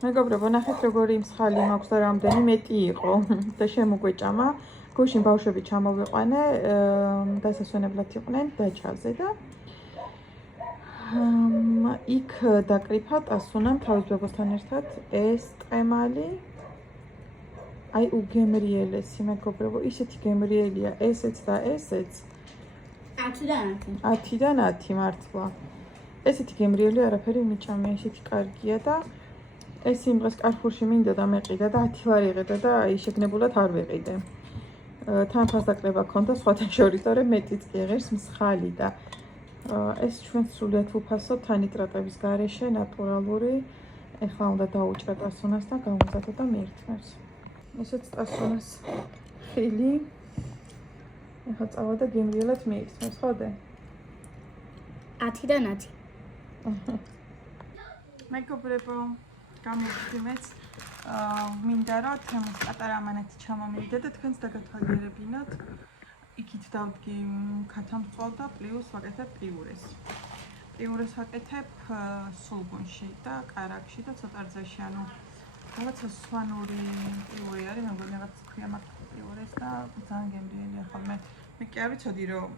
მეგობრებო, ნახეთ როგორი მსხალი მაქვს და რამდენი მეტი იყო და შემოგვეჭამა. გუშინ ბავშვები ჩამოვიყვანე, დასასვენებლად იყვნენ დაჩაზე და იქ დაკრიფა ტასუნამ თავის ბებოსთან ერთად ეს ტყემალი. აი უგემრიელესი მეგობრებო, ისეთი გემრიელია ესეც და ესეც. 10-დან 10 მართლა. ესეთი გემრიელი არაფერი მიჭამე, ისეთი კარგია და ეს იმ დღეს კარფურში მინდა და მეყიდა და 10 ლარი ეყიდა და აი შეგნებულად არ ვეყიდე. თან ფასდაკლება ქონდა სხვათა შორის, თორემ მეტიც კი ღირს მსხალი და ეს ჩვენ სრულიად უფასო თანიტრატების გარეშე ნატურალური. ეხლა უნდა დაუჭრა ტასუნას და გამოვზადო და მიირთმევს. ესეც ტასუნას ხილი. ეხლა წავა და გემრიელად მიირთმევს, ხოდე? 10-დან 10. მეგობრებო, გამოვიდგინეთ, მინდა რომ თემის პატარა ამანეთი ჩამომივიდა და თქვენც დაგათვალიერებინოთ. იქით დავდგი ქათამწყვალ და პლუს ვაკეთებ პიურეს. პიურეს ვაკეთებ სულგუნში და კარაქში და ცოტა რძეში, ანუ რაღაცა სვანური პიურე არის, მე მგონი რაღაც ქვია მაგ პიურეს და ძალიან გემრიელია ხოლმე. მე კი არ ვიცოდი რომ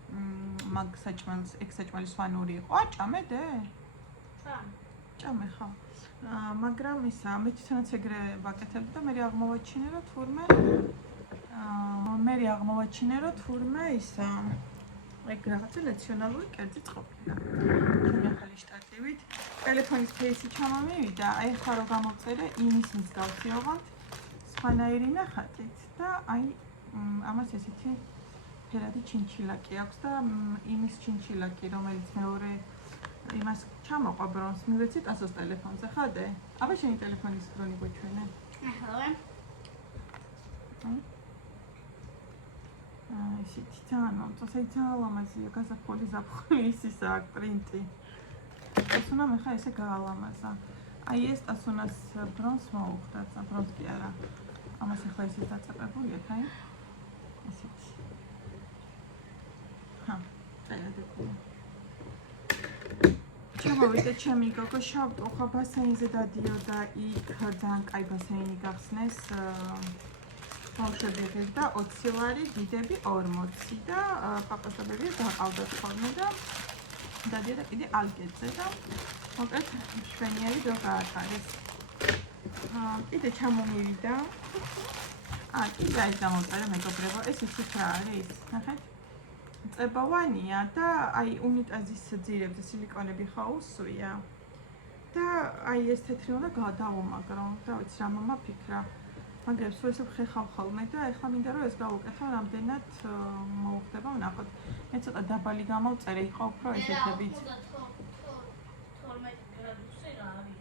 მაგ საჭმელს, ეგ საჭმელი სვანური იყო. აჭამე დე? ჭამე ხა. მაგრამ ისა, მე თვითონაც ეგრე ვაკეთებ და მე აღმოვაჩინე რომ თურმე ისა ეგ რაღაცა ნაციონალური კერძიც ყოფილა. ჩემი ახალი შტატივით ტელეფონის ფეისი ჩამომივიდა, აი ხა რომ გამოვწერე იმის მსგავსი ოღონდ სხვანაირი ნახატით და აი ამას ესეთი ფერადი ჩინჩილაკი აქვს და იმის ჩინჩილაკი, რომელიც მეორე იმას ჩამოყვა ბრონს, მივეცით ასოს ტელეფონზე, ხოდე? აბა შენი ტელეფონის ბრონი გვეჩვენე. ახლა ისეთი ძალიან მომწონს, ძალიან ლამაზია, გაზაფხული ზაფხული ისისა აქვს პრინტი. ტასუნამ ახლა ესე გაალამაზა. აი ეს ტასუნას ბრონს მოუხდა, ბრონს კი არა. ამას ახლა ისე დაწეპებული აქვს, აი. ესეთი. ჰა, დაიწყო. ჩამოვიდა ჩემი გოგო შავტოხა ბასეინზე დადიოდა იქ ძალიან კაი ბასეინი გახსნეს. ბავშვები ღირდა 20 ლარი, დიდები 40 და პაპასობები დაყავდათ ხოლმე და დადიოდა კიდე ალგეზე და მოკლედ მშვენიერი დრო გაატარეს. კიდე ჩამომივიდა. კიდე აი გამოვწერე მეგობრებო, ეს ისიც რა არის? ნახეთ. წებოვანია და აი უნიტაზის ძირებზე სილიკონები ხო უსვია. და აი ეს თეთრი უნდა გადავუმაგრო. და ვიცი რა მომაფიქრა. მაგებს რო ესე ხეხავ ხოლმე და ეხლა მინდა რომ ეს გავუკეთო, რამდენად მოუხდება ვნახოთ. მე ცოტა დაბალი გამოვწერე, იყო უფრო ესეთებით. 12 გრადუსი რა არის?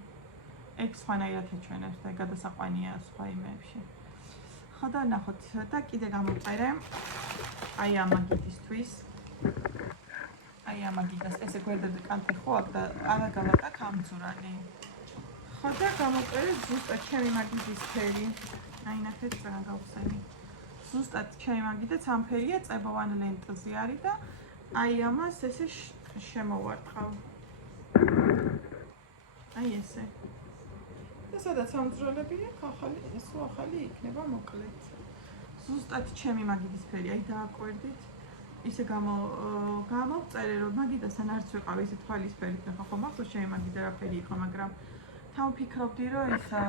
ეგ სხვანაირად ეჩვენებს და გადასაყვანია სხვა იმებში. ხო და ნახოთ და კიდე გამოვწერე. აი ამაგიდისთვის. აი ამაგიდას ესე გვერდებზე კანტი ხო აქვს და არა გავაკა გამძურალი. ხო და გამოვწერე ზუსტად ჩემი მაგიდის ფერი. აი ნახეთ რა გავხსენი. ზუსტად ჩემი მაგიდაც ამ ფერია, წებოვან ლენტზე არის და აი ამას ესე შემოვარტყავ. აი ესე. და სადაც ამძროლები აქვს, ახალი იქნება მოკლედ. ზუსტად ჩემი მაგიდის ფერი, აი დააკვირდით. ისე გამოვწერე რომ მაგიდასთან არც ვიყავი ისე თვალის ფერით, ხო ხო მახსოვს ჩემი მაგიდა რა ფერი იყო, მაგრამ თან ვფიქრობდი რომ ისა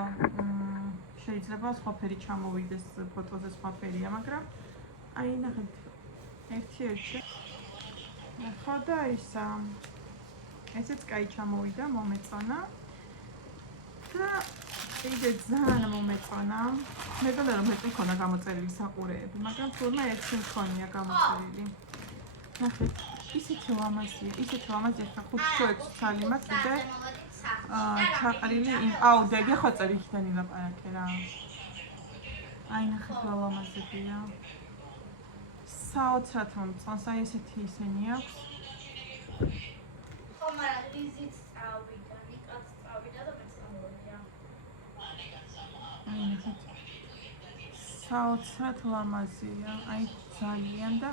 შეიძლება სხვა ფერი ჩამოვიდეს ფოტოზე, სხვა ფერია, მაგრამ აი ნახეთ ერთი. ხო და ისა ესეც კაი ჩამოვიდა, მომეწონა. და კიდე ძალიან მომეწონა. მეგონა რომ მეტი მქონდა გამოწერილი საყურეები, მაგრამ თურმე ერთი მქონია გამოწერილი. ნახეთ, ისეთი ლამაზია, ხა 5-6 ცალი მაქვს კიდე ჩაყრილი იმ დეგე ხო წერი იქიდან ილაპარაკე რა. აი ნახეთ რა ლამაზებია. საოცრად მომწონს, აი ესეთი ისენი აქვს. ხო, მაგრამ რიზიც წავიდა, ნიკაც წავიდა და მეც გამოვიდა. აი ნახეთ. საოცრად ლამაზია, აი ძალიან და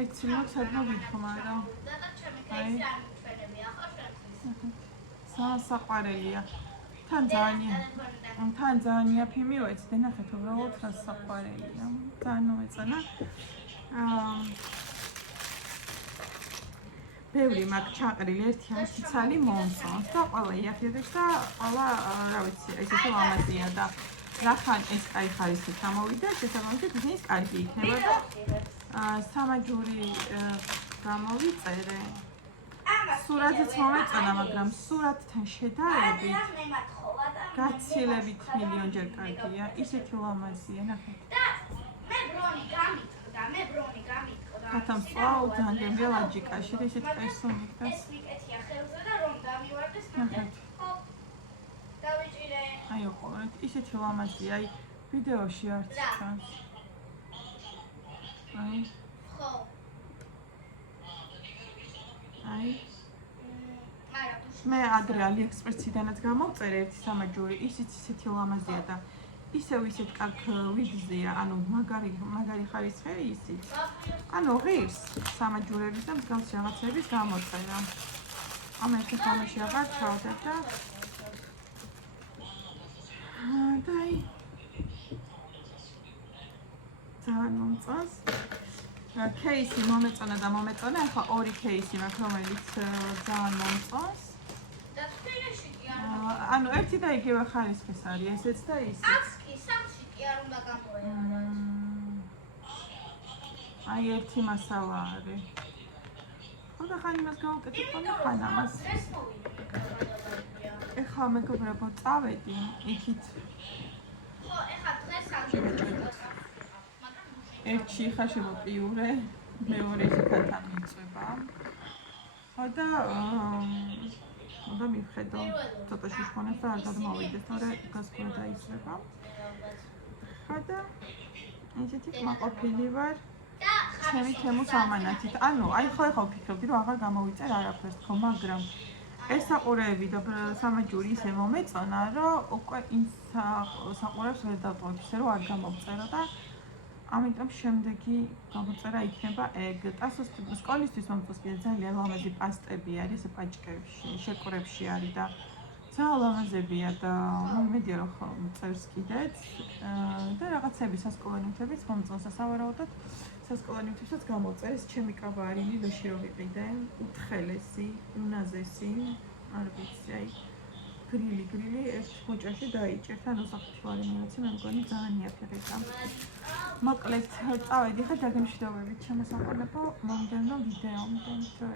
ეგ ცილმაც სადმა ვითხოვა რა. და ჩემი კეისი არ მიჩვენებია, ხო შენ? საყვარელია. თან ძალიან იაფი მივეცდე, ნახეთ უბრალოდ რა საყვარელია. ძალიან მომეწონა. ბევრი მაგ ჩაყრილი ერთი ცალი მომწონს და ყველა იაფიებს და ყველა რა ვიცი, ესეთი ლამაზია და რახან ეს კაი ხარისხით გამოვიდა, შესაბამისად ისინი კარგი იქნება და სამაჯური გამოვიწერე. სურათიც მომეწონა, მაგრამ სურათთან შედარებით გაცილებით მილიონჯერ კარგია. ისეთი ლამაზია, ნახეთ. მე ბრონი გამიტყდა. ხათამსწვავ ძალიან გემრიელ აჯიკაში და ისეთი პერსონი და ეს ვიკეთია ხელზე და რომ დამივარდეს ნახეთ. დავიჭირე. აი ოღონდ ისეთი ლამაზია, აი ვიდეოში არც ჩანს. აი ხო. აი არა, მე ადრე AliExpress-იდანაც გამოვწერე ერთი სამაჯური, ისიც ისეთი ლამაზია და ისევ ისეთ კარგ ვიგზია, ანუ მაგარი ხარისხია ისიც. ანუ ღირს სამაჯურების და მსგავსი რაღაცების გამოწერა. ამ ერთი ხომში აღარ ჩავდებ და დაი ძალიან მომწონს. кейსი მომეწონა და მომეწონა, ახლა ორი кейსი მაქვს, რომელიც ძალიან მომწონს. და თბილისში კი არ ანუ ერთი და იგივე ხარისხის არის ესეც და ისიც. სამში კი არ უნდა გამოეღო. აი ერთი მასალა არის. ხოდა ხან იმას გავუკეთებ, ხოდა ხან ამას. ეს მოვიდა. ეხლა მეგობრებო წავედი იქით. ხო, ეხლა დღეს ერთი ხა შემოპიურე, მეორე იქათან მიწება. ხოდა მივხედო ცოტა შუშმონებს და არ გადმოვიდეს, თორე გასკურა დაისრება. ხოდა ისეთი კმაყოფილი ვარ ჩემი თემის ამანათით. ანუ აი ხო ვფიქრობდი რომ აღარ გამოვიწერ არაფერს ხო, მაგრამ ეს საყურეები და სამაჯური ისე მომეწონა, რომ უკვე იმ საყურებს ვერ დავტოვებ, ისე რომ არ გამოვწერა და ამიტომ შემდეგი გამოწერა იქნება ეგ. ტასოს სკოლისთვის მომწონს კიდე ძალიან ლამაზი პასტები არის პაჭკებში, შეკრებში არის და ძალიან ლამაზებია და მედია რომ წერს კიდეც და რაღაცები სასკოლო ნივთებიც მომწონს სავარაუდოდ სასკოლო ნივთებსაც გამოწერეს ჩემი კაბა არის ნილოში რომ ვიყიდე უთხელესი, უნაზესი, არ ვიცი, აი გრილი ერთ მოჭაში დაიჭერთ, ანუ საფრთხე მიმოცი, მე მგონი ძალიან იაფი ღირსა. მოკლედ წავედი ხა დაგემშვიდობებით ჩემო საყურებო მომდევნო ვიდეომდე.